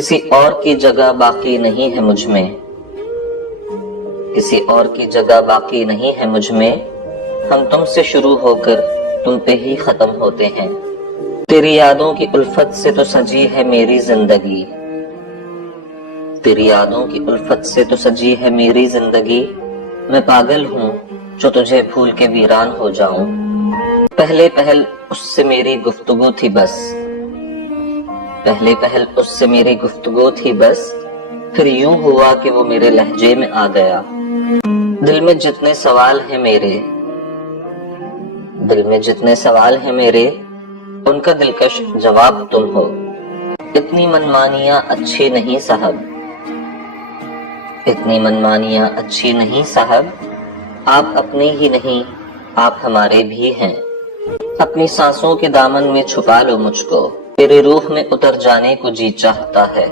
کسی اور کی جگہ باقی نہیں ہے مجھ میں، کسی اور کی جگہ باقی نہیں ہے مجھ میں، ہم تم سے شروع ہو کر تم پہ ہی ختم ہوتے ہیں۔ تیری یادوں کی الفت سے تو سجی ہے میری زندگی، تیری یادوں کی الفت سے تو سجی ہے میری زندگی، میں پاگل ہوں جو تجھے بھول کے ویران ہو جاؤں۔ پہلے پہل اس سے میری گفتگو تھی بس، پہلے پہل اس سے میری گفتگو تھی بس، پھر یوں ہوا کہ وہ میرے لہجے میں آ گیا۔ دل میں جتنے سوال ہیں میرے، دل میں جتنے سوال ہیں میرے، ان کا دلکش جواب تم ہو۔ اتنی منمانیاں اچھی نہیں صاحب، اتنی منمانیاں اچھی نہیں صاحب، آپ اپنے ہی نہیں آپ ہمارے بھی ہیں۔ اپنی سانسوں کے دامن میں چھپا لو مجھ کو، تیرے روح میں اتر جانے کو جی چاہتا ہے۔